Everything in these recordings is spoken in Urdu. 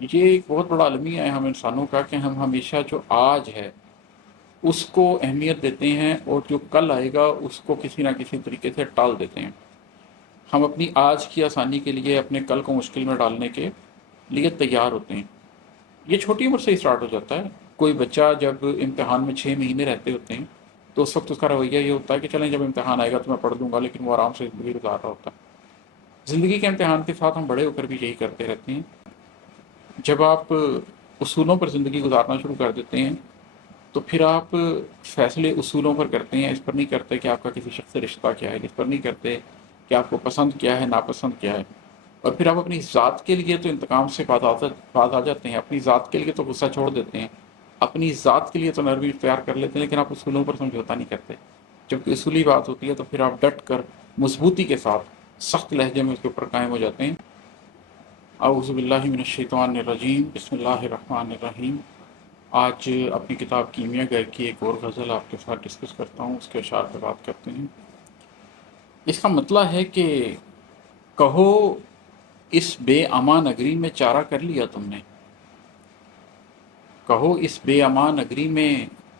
یہ ایک بہت بڑا المیہ ہے ہم انسانوں کا کہ ہم ہمیشہ جو آج ہے اس کو اہمیت دیتے ہیں اور جو کل آئے گا اس کو کسی نہ کسی طریقے سے ٹال دیتے ہیں۔ ہم اپنی آج کی آسانی کے لیے اپنے کل کو مشکل میں ڈالنے کے لیے تیار ہوتے ہیں۔ یہ چھوٹی عمر سے ہی اسٹارٹ ہو جاتا ہے۔ کوئی بچہ جب امتحان میں 6 مہینے رہتے ہوتے ہیں تو اس وقت اس کا رویہ یہ ہوتا ہے کہ چلیں جب امتحان آئے گا تو میں پڑھ دوں گا، لیکن وہ آرام سے زندگی گزار رہا ہوتا ہے۔ زندگی کے امتحان کے ساتھ ہم بڑے ہو کر بھی یہی کرتے رہتے ہیں۔ جب آپ اصولوں پر زندگی گزارنا شروع کر دیتے ہیں تو پھر آپ فیصلے اصولوں پر کرتے ہیں، اس پر نہیں کرتے کہ آپ کا کسی شخص سے رشتہ کیا ہے، اس پر نہیں کرتے کہ آپ کو پسند کیا ہے ناپسند کیا ہے۔ اور پھر آپ اپنی ذات کے لیے تو انتقام سے باز آ جاتے ہیں، اپنی ذات کے لیے تو غصہ چھوڑ دیتے ہیں، اپنی ذات کے لیے تو نرمی اختیار کر لیتے ہیں، لیکن آپ اصولوں پر سمجھوتا نہیں کرتے۔ جب اصولی بات ہوتی ہے تو پھر آپ ڈٹ کر مضبوطی کے ساتھ سخت لہجے میں اس کے اوپر قائم ہو جاتے ہیں۔ اعوذ باللہ من الشیطان الرجیم، بسم اللہ الرحمن الرحیم۔ آج اپنی کتاب کیمیا گر کی ایک اور غزل آپ کے ساتھ ڈسکس کرتا ہوں، اس کے اشعار پہ بات کرتے ہیں۔ اس کا مطلب ہے کہ کہو اس بے امان نگری میں چارہ کر لیا تم نے، کہو اس بے امان نگری میں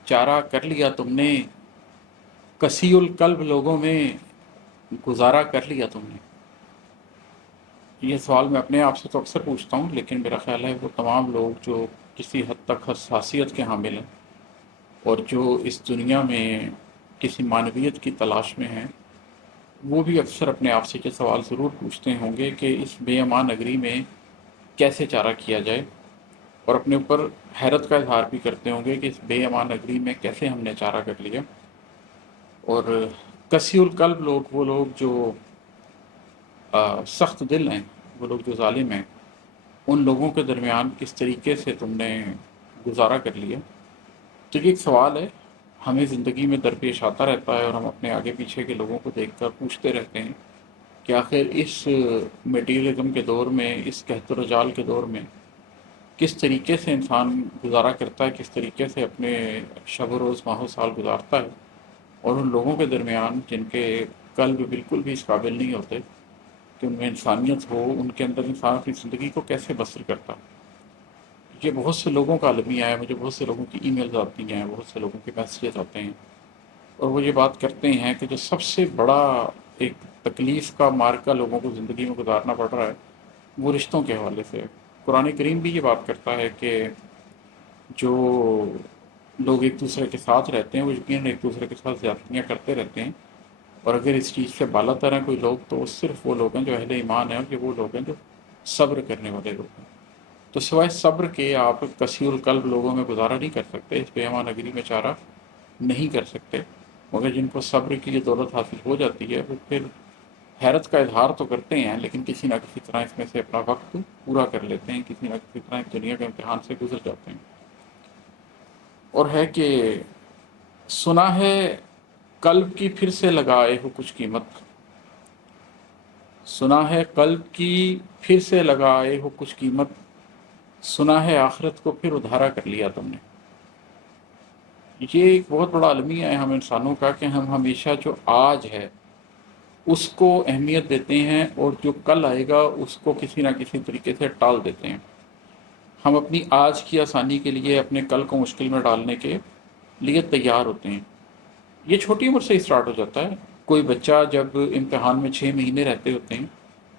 چارہ کر لیا تم نے، کسی القلب لوگوں میں گزارا کر لیا تم نے۔ یہ سوال میں اپنے آپ سے تو اکثر پوچھتا ہوں، لیکن میرا خیال ہے وہ تمام لوگ جو کسی حد تک حساسیت کے حامل ہیں اور جو اس دنیا میں کسی معنویت کی تلاش میں ہیں، وہ بھی اکثر اپنے آپ سے یہ سوال ضرور پوچھتے ہوں گے کہ اس بے امان نگری میں کیسے چارہ کیا جائے، اور اپنے اوپر حیرت کا اظہار بھی کرتے ہوں گے کہ اس بے امان نگری میں کیسے ہم نے چارہ کر لیا۔ اور کسی القلب لوگ، وہ لوگ جو سخت دل ہیں، وہ لوگ جو ظالم ہیں، ان لوگوں کے درمیان کس طریقے سے تم نے گزارا کر لیا۔ تو یہ ایک سوال ہے، ہمیں زندگی میں درپیش آتا رہتا ہے، اور ہم اپنے آگے پیچھے کے لوگوں کو دیکھ کر پوچھتے رہتے ہیں کہ آخر اس میٹیریلزم کے دور میں، اس قحط و رجال کے دور میں کس طریقے سے انسان گزارا کرتا ہے، کس طریقے سے اپنے شب و روز ماہ و سال گزارتا ہے، اور ان لوگوں کے درمیان جن کے قلب بالکل بھی اس قابل نہیں ہوتے کہ ان میں انسانیت ہو، ان کے اندر انسان اپنی زندگی کو کیسے بسر کرتا۔ یہ بہت سے لوگوں کا المیہ ہے، مجھے بہت سے لوگوں کی ای میلز آتی ہیں، بہت سے لوگوں کے میسیجز آتے ہیں، اور وہ یہ بات کرتے ہیں کہ جو سب سے بڑا ایک تکلیف کا مارکا لوگوں کو زندگی میں گزارنا پڑ رہا ہے وہ رشتوں کے حوالے سے ہے۔ قرآن کریم بھی یہ بات کرتا ہے کہ جو لوگ ایک دوسرے کے ساتھ رہتے ہیں وہ یقیناً ایک دوسرے کے ساتھ زیادتیاں کرتے رہتے ہیں، اور اگر اس چیز سے بالا تر ہیں کوئی لوگ تو وہ صرف وہ لوگ ہیں جو اہل ایمان ہیں، اور یہ وہ لوگ ہیں جو صبر کرنے والے لوگ ہیں۔ تو سوائے صبر کے آپ کثیر القلب لوگوں میں گزارا نہیں کر سکتے، اس بے امان نگری میں چارہ نہیں کر سکتے، مگر جن کو صبر کی یہ دولت حاصل ہو جاتی ہے وہ پھر حیرت کا اظہار تو کرتے ہیں، لیکن کسی نہ کسی طرح اس میں سے اپنا وقت پورا کر لیتے ہیں، کسی نہ کسی طرح اس دنیا کے امتحان سے گزر جاتے ہیں۔ اور ہے کہ سنا ہے قلب کی پھر سے لگائے ہو کچھ قیمت، سنا ہے قلب کی پھر سے لگائے ہو کچھ قیمت، سنا ہے آخرت کو پھر ادھارا کر لیا تم نے۔ یہ ایک بہت بڑا المیہ ہے ہم انسانوں کا کہ ہم ہمیشہ جو آج ہے اس کو اہمیت دیتے ہیں، اور جو کل آئے گا اس کو کسی نہ کسی طریقے سے ٹال دیتے ہیں۔ ہم اپنی آج کی آسانی کے لیے اپنے کل کو مشکل میں ڈالنے کے لیے تیار ہوتے ہیں۔ یہ چھوٹی عمر سے ہی اسٹارٹ ہو جاتا ہے۔ کوئی بچہ جب امتحان میں 6 مہینے رہتے ہوتے ہیں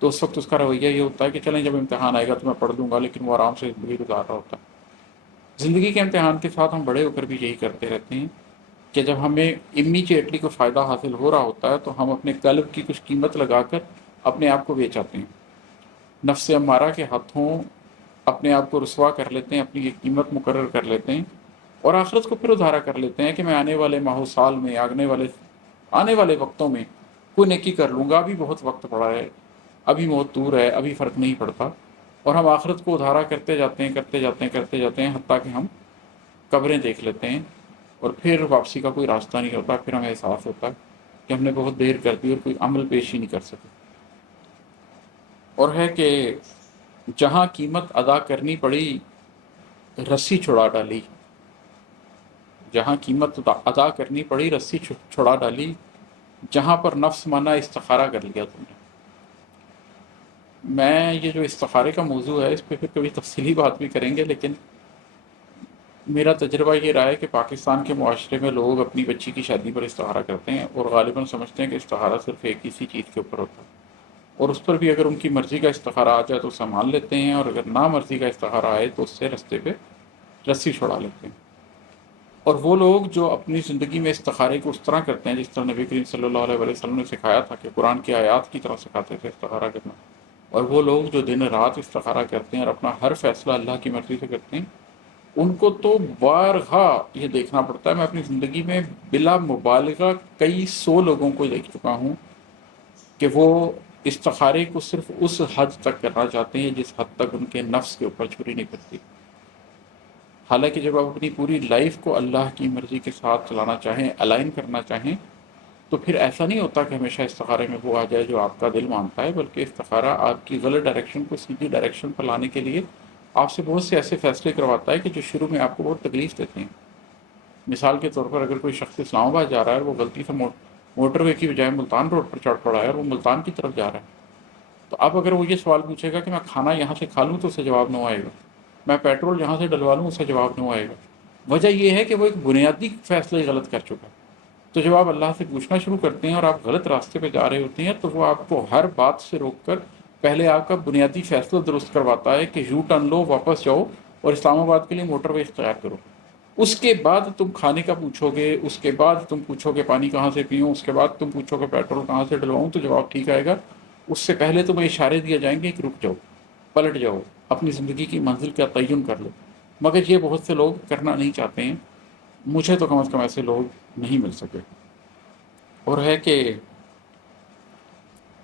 تو اس وقت اس کا رویہ یہ ہوتا ہے کہ چلیں جب امتحان آئے گا تو میں پڑھ دوں گا، لیکن وہ آرام سے زندگی گزار رہا ہوتا ہے۔ زندگی کے امتحان کے ساتھ ہم بڑے ہو کر بھی یہی کرتے رہتے ہیں کہ جب ہمیں امیجیٹلی کوئی فائدہ حاصل ہو رہا ہوتا ہے تو ہم اپنے قلب کی کچھ قیمت لگا کر اپنے آپ کو بیچ آتے ہیں، نفس امارہ کے ہاتھوں اپنے آپ کو رسوا کر لیتے ہیں، اپنی ایک قیمت مقرر کر لیتے ہیں، اور آخرت کو پھر ادھارا کر لیتے ہیں کہ میں آنے والے ماہ و سال میں، آنے والے وقتوں میں کوئی نیکی کر لوں گا، ابھی بہت وقت پڑا ہے، ابھی بہت دور ہے، ابھی فرق نہیں پڑتا۔ اور ہم آخرت کو ادھارا کرتے جاتے ہیں، کرتے جاتے ہیں، کرتے جاتے ہیں، حتیٰ کہ ہم قبریں دیکھ لیتے ہیں، اور پھر واپسی کا کوئی راستہ نہیں ہوتا، پھر ہمیں احساس ہوتا ہے کہ ہم نے بہت دیر کر دی اور کوئی عمل پیش ہی نہیں کر سکے۔ اور ہے کہ جہاں قیمت ادا کرنی پڑی رسی چھڑا ڈالی، جہاں قیمت ادا کرنی پڑی رسی چھڑا ڈالی، جہاں پر نفس مانا استخارہ کر لیا تم نے۔ میں یہ جو استخارے کا موضوع ہے اس پہ پھر کبھی تفصیلی بات بھی کریں گے، لیکن میرا تجربہ یہ رہا ہے کہ پاکستان کے معاشرے میں لوگ اپنی بچی کی شادی پر استخارہ کرتے ہیں اور غالباً سمجھتے ہیں کہ استخارہ صرف ایک ہی سی چیز کے اوپر ہوتا ہے، اور اس پر بھی اگر ان کی مرضی کا استخارہ آ جائے تو سامان لیتے ہیں، اور اگر نا مرضی کا استخارہ آئے تو اس سے رستے پہ رسی چھڑا لیتے ہیں۔ اور وہ لوگ جو اپنی زندگی میں استخارے کو اس طرح کرتے ہیں جس طرح نبی کریم صلی اللہ علیہ وسلم نے سکھایا تھا، کہ قرآن کی آیات کی طرح سکھاتے تھے استخارہ کرنا، اور وہ لوگ جو دن رات استخارہ کرتے ہیں اور اپنا ہر فیصلہ اللہ کی مرضی سے کرتے ہیں، ان کو تو بارہا یہ دیکھنا پڑتا ہے۔ میں اپنی زندگی میں بلا مبالغہ کئی سو لوگوں کو دیکھ چکا ہوں کہ وہ استخارے کو صرف اس حد تک کرنا چاہتے ہیں جس حد تک ان کے نفس کے اوپر چھری نہیں کرتی، حالانکہ جب آپ اپنی پوری لائف کو اللہ کی مرضی کے ساتھ چلانا چاہیں، الائن کرنا چاہیں، تو پھر ایسا نہیں ہوتا کہ ہمیشہ استخارے میں وہ آ جائے جو آپ کا دل مانتا ہے، بلکہ استخارہ آپ کی غلط ڈائریکشن کو سیدھی ڈائریکشن پر لانے کے لیے آپ سے بہت سے ایسے فیصلے کرواتا ہے کہ جو شروع میں آپ کو بہت تکلیف دیتے ہیں۔ مثال کے طور پر اگر کوئی شخص اسلام آباد جا رہا ہے اور وہ غلطی سے موٹر وے کی بجائے ملتان روڈ پر چڑھ پڑا ہے اور وہ ملتان کی طرف جا رہا ہے، تو اب اگر وہ یہ سوال پوچھے گا کہ میں کھانا یہاں سے کھا لوں تو اسے جواب نو آئے گا، میں پیٹرول یہاں سے ڈلوا لوں اسے جواب نو آئے گا۔ وجہ یہ ہے کہ وہ ایک بنیادی فیصلہ ہی غلط کر چکا ہے۔ تو جب آپ اللہ سے پوچھنا شروع کرتے ہیں اور آپ غلط راستے پہ جا رہے ہوتے ہیں تو وہ آپ کو ہر بات سے روک کر پہلے آپ کا بنیادی فیصلہ درست کرواتا ہے کہ یو ٹرن لو، واپس جاؤ اور اسلام آباد کے لیے موٹر وے اختیار کرو۔ اس کے بعد تم کھانے کا پوچھو گے، اس کے بعد تم پوچھو گے پانی کہاں سے پیوں، اس کے بعد تم پوچھو گے پیٹرول کہاں سے ڈلواؤں، تو جواب ٹھیک آئے گا۔ اس سے پہلے تمہیں اشارے دیے جائیں گے کہ رک جاؤ، پلٹ جاؤ، اپنی زندگی کی منزل کا تعین کر لو۔ مگر یہ بہت سے لوگ کرنا نہیں چاہتے ہیں، مجھے تو کم از کم ایسے لوگ نہیں مل سکے۔ اور ہے کہ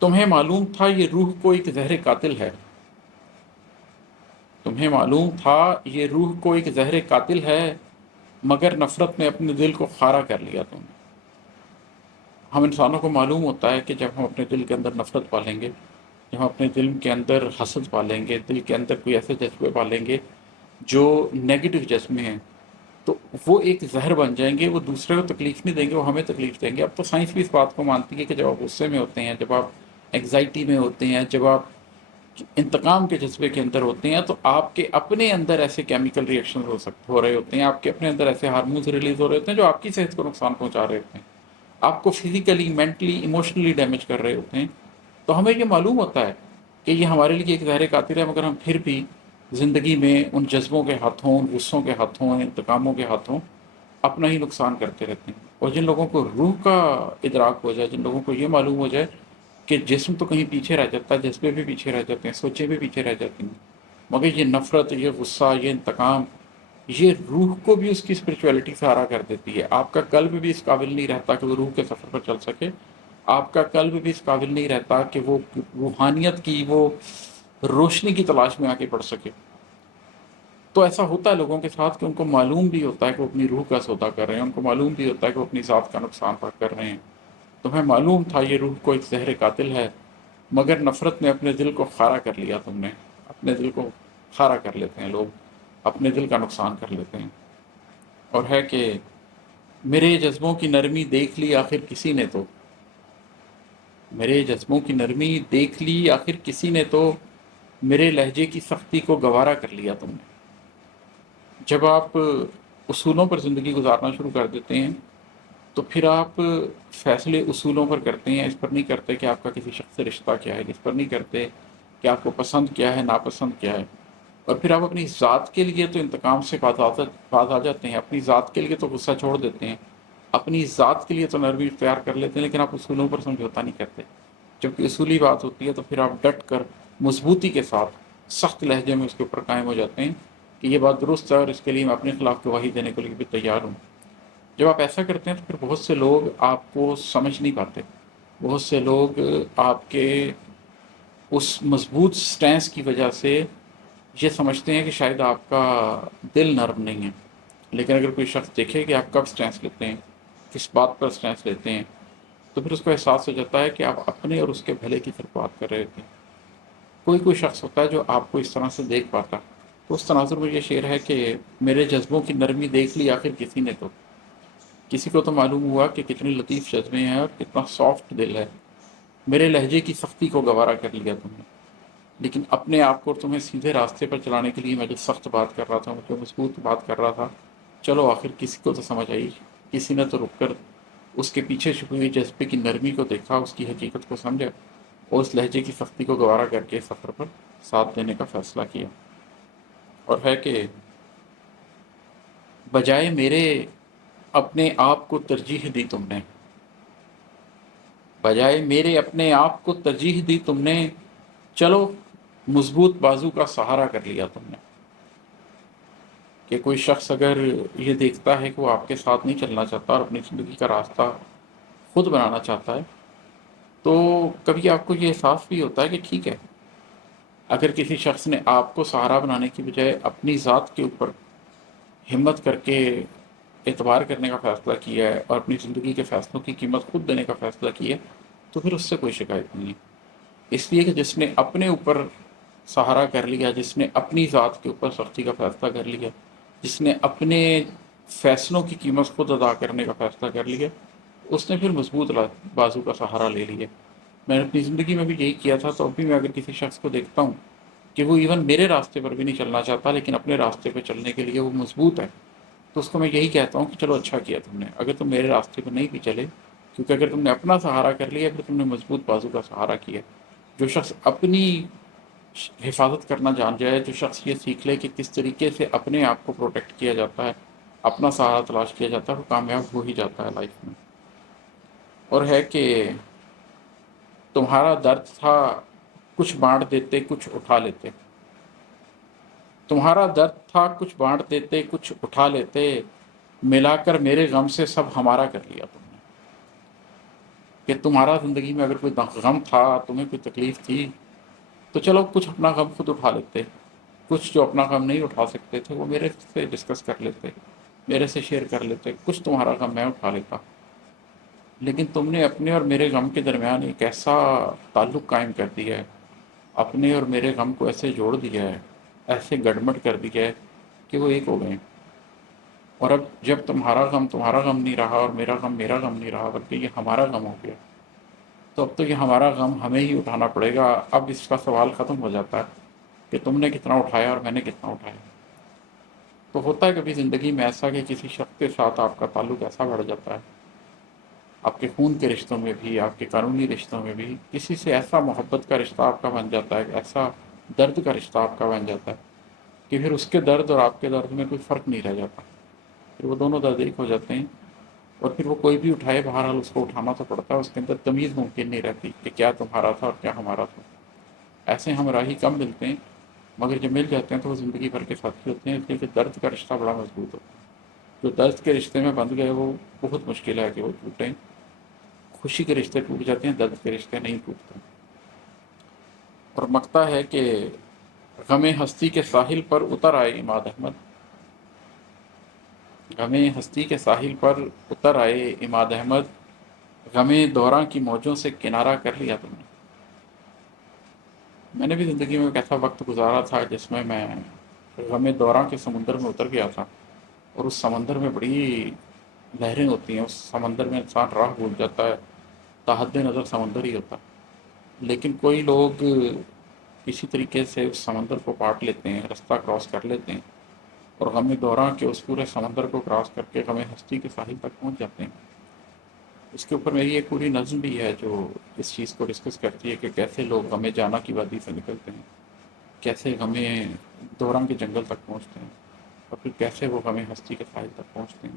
تمہیں معلوم تھا یہ روح کو ایک زہر قاتل ہے، تمہیں معلوم تھا یہ روح کو ایک زہر قاتل ہے، مگر نفرت نے اپنے دل کو خارا کر لیا تم نے۔ ہم انسانوں کو معلوم ہوتا ہے کہ جب ہم اپنے دل کے اندر نفرت پالیں گے، جب ہم اپنے دل کے اندر حسد پالیں گے، دل کے اندر کوئی ایسے جذبے پالیں گے جو نیگیٹو جذبے ہیں، تو وہ ایک زہر بن جائیں گے، وہ دوسرے کو تکلیف نہیں دیں گے، وہ ہمیں تکلیف دیں گے۔ اب تو سائنس بھی اس بات کو مانتی ہے کہ جب آپ غصے میں ہوتے ہیں، جب آپ انگزائٹی میں ہوتے ہیں، جب آپ انتقام کے جذبے کے اندر ہوتے ہیں، تو آپ کے اپنے اندر ایسے کیمیکل ریئیکشن ہو رہے ہوتے ہیں، آپ کے اپنے اندر ایسے ہارمونز ریلیز ہو رہے ہوتے ہیں جو آپ کی صحت کو نقصان پہنچا رہے ہوتے ہیں، آپ کو فزیکلی، مینٹلی، ایموشنلی ڈیمیج کر رہے ہوتے ہیں۔ تو ہمیں یہ معلوم ہوتا ہے کہ یہ ہمارے لیے ایک زہر قاتل ہے، مگر ہم پھر بھی زندگی میں ان جذبوں کے ہاتھوں، ان غصوں کے ہاتھوں، ان انتقاموں کے ہاتھوں اپنا ہی نقصان کرتے رہتے ہیں۔ اور جن لوگوں کو روح کا ادراک ہو جائے، جن لوگوں کو یہ معلوم ہو جائے کہ جسم تو کہیں پیچھے رہ جاتا ہے، جذبے بھی پیچھے رہ جاتے ہیں، سوچیں بھی پیچھے رہ جاتی ہیں، مگر یہ نفرت، یہ غصہ، یہ انتقام، یہ روح کو بھی اس کی اسپرچویلٹی سے آرا کر دیتی ہے۔ آپ کا قلب بھی اس قابل نہیں رہتا کہ وہ روح کے سفر پر چل سکے، آپ کا قلب بھی اس قابل نہیں رہتا کہ وہ روحانیت کی وہ روشنی کی تلاش میں آ کے پڑ سکے۔ تو ایسا ہوتا ہے لوگوں کے ساتھ کہ ان کو معلوم بھی ہوتا ہے کہ وہ اپنی روح کا سودا کر رہے ہیں، ان کو معلوم بھی ہوتا ہے کہ وہ اپنی ذات کا نقصان کر رہے ہیں۔ تمہیں معلوم تھا یہ روح کو ایک زہر قاتل ہے، مگر نفرت نے اپنے دل کو خارا کر لیا تم نے۔ اپنے دل کو خارا کر لیتے ہیں لوگ، اپنے دل کا نقصان کر لیتے ہیں۔ اور ہے کہ میرے جذبوں کی نرمی دیکھ لی آخر کسی نے تو، میرے جذبوں کی نرمی دیکھ لی آخر کسی نے تو، میرے لہجے کی سختی کو گوارا کر لیا تم نے۔ جب آپ اصولوں پر زندگی گزارنا شروع کر دیتے ہیں تو پھر آپ فیصلے اصولوں پر کرتے ہیں، اس پر نہیں کرتے کہ آپ کا کسی شخص سے رشتہ کیا ہے، اس پر نہیں کرتے کہ آپ کو پسند کیا ہے، ناپسند کیا ہے۔ اور پھر آپ اپنی ذات کے لیے تو انتقام سے باز آ جاتے ہیں، اپنی ذات کے لیے تو غصہ چھوڑ دیتے ہیں، اپنی ذات کے لیے تو نرمی اختیار کر لیتے ہیں، لیکن آپ اصولوں پر سمجھوتا نہیں کرتے۔ جب کہ اصولی بات ہوتی ہے تو پھر آپ ڈٹ کر مضبوطی کے ساتھ سخت لہجے میں اس کے اوپر قائم ہو جاتے ہیں کہ یہ بات درست ہے اور اس کے لیے میں اپنے خلاف گواہی دینے کے لیے بھی تیار ہوں۔ جب آپ ایسا کرتے ہیں تو پھر بہت سے لوگ آپ کو سمجھ نہیں پاتے، بہت سے لوگ آپ کے اس مضبوط سٹینس کی وجہ سے یہ سمجھتے ہیں کہ شاید آپ کا دل نرم نہیں ہے۔ لیکن اگر کوئی شخص دیکھے کہ آپ کب سٹینس لیتے ہیں، کس بات پر سٹینس لیتے ہیں، تو پھر اس کو احساس ہو جاتا ہے کہ آپ اپنے اور اس کے بھلے کی طرف بات کر رہے ہوتے ہیں۔ کوئی شخص ہوتا ہے جو آپ کو اس طرح سے دیکھ پاتا، تو اس تناظر میں یہ شعر ہے کہ میرے جذبوں کی نرمی دیکھ لی آخر کسی نے تو، کسی کو تو معلوم ہوا کہ کتنے لطیف جذبے ہیں اور کتنا سافٹ دل ہے، میرے لہجے کی سختی کو گوارا کر لیا تم نے۔ لیکن اپنے آپ کو تمہیں سیدھے راستے پر چلانے کے لیے میں جو سخت بات کر رہا تھا، جو مضبوط بات کر رہا تھا، چلو آخر کسی کو تو سمجھ آئی، کسی نے تو رک کر اس کے پیچھے چھپی ہوئی جذبے کی نرمی کو دیکھا، اس کی حقیقت کو سمجھا، اور اس لہجے کی سختی کو گوارا کر کے سفر پر ساتھ دینے کا فیصلہ کیا۔ اور ہے کہ بجائے میرے اپنے آپ کو ترجیح دی تم نے، بجائے میرے اپنے آپ کو ترجیح دی تم نے، چلو مضبوط بازو کا سہارا کر لیا تم نے۔ کہ کوئی شخص اگر یہ دیکھتا ہے کہ وہ آپ کے ساتھ نہیں چلنا چاہتا اور اپنی زندگی کا راستہ خود بنانا چاہتا ہے، تو کبھی آپ کو یہ احساس بھی ہوتا ہے کہ ٹھیک ہے، اگر کسی شخص نے آپ کو سہارا بنانے کی بجائے اپنی ذات کے اوپر ہمت کر کے اعتبار کرنے کا فیصلہ کیا ہے اور اپنی زندگی کے فیصلوں کی قیمت خود دینے کا فیصلہ کیا ہے، تو پھر اس سے کوئی شکایت نہیں ہے۔ اس لیے کہ جس نے اپنے اوپر سہارا کر لیا، جس نے اپنی ذات کے اوپر سختی کا فیصلہ کر لیا، جس نے اپنے فیصلوں کی قیمت خود ادا کرنے کا فیصلہ کر لیا، اس نے پھر مضبوط بازو کا سہارا لے لیا۔ میں نے اپنی زندگی میں بھی یہی کیا تھا، تو ابھی میں اگر کسی شخص کو دیکھتا ہوں کہ وہ ایون میرے راستے پر بھی نہیں چلنا چاہتا لیکن اپنے راستے پہ چلنے کے لیے وہ مضبوط ہے، تو اس کو میں یہی کہتا ہوں کہ چلو اچھا کیا تم نے، اگر تم میرے راستے پہ نہیں بھی چلے، کیونکہ اگر تم نے اپنا سہارا کر لیا پھر تم نے مضبوط بازو کا سہارا کیا۔ جو شخص اپنی حفاظت کرنا جان جائے، جو شخص یہ سیکھ لے کہ کس طریقے سے اپنے آپ کو پروٹیکٹ کیا جاتا ہے، اپنا سہارا تلاش کیا جاتا ہے، وہ کامیاب ہو ہی جاتا ہے لائف میں۔ اور ہے کہ تمہارا درد تھا کچھ بانٹ دیتے کچھ اٹھا لیتے، تمہارا درد تھا کچھ بانٹ دیتے کچھ اٹھا لیتے، ملا کر میرے غم سے سب ہمارا کر لیا تم نے۔ کہ تمہارا زندگی میں اگر کوئی غم تھا، تمہیں کوئی تکلیف تھی، تو چلو کچھ اپنا غم خود اٹھا لیتے، کچھ جو اپنا غم نہیں اٹھا سکتے تھے وہ میرے سے ڈسکس کر لیتے، میرے سے شیئر کر لیتے، کچھ تمہارا غم میں اٹھا لیتا۔ لیکن تم نے اپنے اور میرے غم کے درمیان ایک ایسا تعلق قائم کر دیا ہے، اپنے اور میرے غم کو ایسے جوڑ دیا ہے، ایسے گڑمٹ کر دیا ہے کہ وہ ایک ہو گئے ہیں۔ اور اب جب تمہارا غم نہیں رہا اور میرا غم نہیں رہا بلکہ یہ ہمارا غم ہو گیا، تو اب تو یہ ہمارا غم ہمیں ہی اٹھانا پڑے گا۔ اب اس کا سوال ختم ہو جاتا ہے کہ تم نے کتنا اٹھایا اور میں نے کتنا اٹھایا۔ تو ہوتا ہے کبھی زندگی میں ایسا کہ کسی شخص کے ساتھ آپ کا تعلق ایسا بڑھ جاتا ہے، آپ کے خون کے رشتوں میں بھی، آپ کے قانونی رشتوں میں بھی، کسی سے ایسا محبت کا رشتہ آپ کا بن جاتا ہے، ایسا درد کا رشتہ آپ کا بن جاتا ہے کہ پھر اس کے درد اور آپ کے درد میں کوئی فرق نہیں رہ جاتا، پھر وہ دونوں درد ایک ہو جاتے ہیں۔ اور پھر وہ کوئی بھی اٹھائے، بہرحال اس کو اٹھانا تو پڑتا ہے، اس کے اندر تمیز ممکن نہیں رہتی کہ کیا تمہارا تھا اور کیا ہمارا تھا۔ ایسے ہم راہی کم ملتے ہیں، مگر جب مل جاتے ہیں تو وہ زندگی بھر کے ساتھی ہوتے ہیں، اس لیے کہ درد کا رشتہ بڑا مضبوط ہوتا ہے۔ جو درد کے رشتے میں بندھ گئے وہ بہت مشکل ہے کہ وہ ٹوٹیں۔ خوشی کے رشتے ٹوٹ جاتے ہیں، درد کے رشتے نہیں ٹوٹتے۔ اور مکتا ہے کہ غم ہستی کے ساحل پر اتر آئے اماد احمد، غم ہستی کے ساحل پر اتر آئے اماد احمد، غم دوراں کی موجوں سے کنارہ کر لیا تم نے۔ میں نے بھی زندگی میں ایک ایسا وقت گزارا تھا جس میں غم دوراں کے سمندر میں اتر گیا تھا، اور اس سمندر میں بڑی لہریں ہوتی ہیں، اس سمندر میں انسان راہ بھول جاتا ہے، تحد نظر سمندر ہی ہوتا ہے۔ لیکن کوئی لوگ کسی طریقے سے اس سمندر کو پاٹ لیتے ہیں، رستہ کراس کر لیتے ہیں، اور غم دوراں کے اس پورے سمندر کو کراس کر کے غم ہستی کے ساحل تک پہنچ جاتے ہیں۔ اس کے اوپر میری ایک پوری نظم بھی ہے جو اس چیز کو ڈسکس کرتی ہے کہ کیسے لوگ غم جانا کی وادی سے نکلتے ہیں، کیسے غم دوراں کے جنگل تک پہنچتے ہیں، اور پھر کیسے وہ غم ہستی کے ساحل تک پہنچتے ہیں۔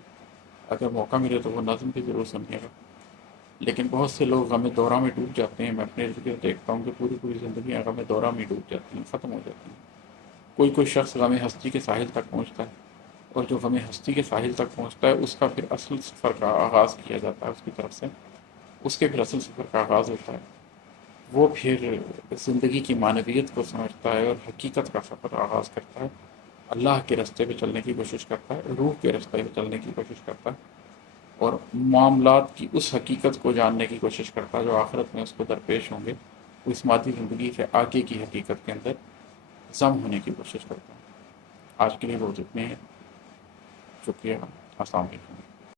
اگر موقع ملے تو وہ نظم بھی ضرور سنیے گا۔ لیکن بہت سے لوگ غم دوراں میں ڈوب جاتے ہیں، میں اپنے ارد گرد دیکھتا ہوں کہ پوری پوری زندگیاں غم دوراں میں ڈوب جاتی ہیں، ختم ہو جاتی ہیں۔ کوئی شخص غم ہستی کے ساحل تک پہنچتا ہے، اور جو غم ہستی کے ساحل تک پہنچتا ہے اس کا پھر اصل سفر کا آغاز کیا جاتا ہے اس کی طرف سے، اس کے پھر اصل سفر کا آغاز ہوتا ہے۔ وہ پھر زندگی کی معنویت کو سمجھتا ہے اور حقیقت کا سفر آغاز کرتا ہے، اللہ کے راستے پہ چلنے کی کوشش کرتا ہے، روح کے راستے پہ چلنے کی کوشش کرتا ہے، اور معاملات کی اس حقیقت کو جاننے کی کوشش کرتا ہے جو آخرت میں اس کو درپیش ہوں گے۔ وہ اس مادی زندگی سے آگے کی حقیقت کے اندر ضم ہونے کی کوشش کرتا ہے۔ آج کے لیے بہت اتنے ہیں، شکریہ، السلام علیکم۔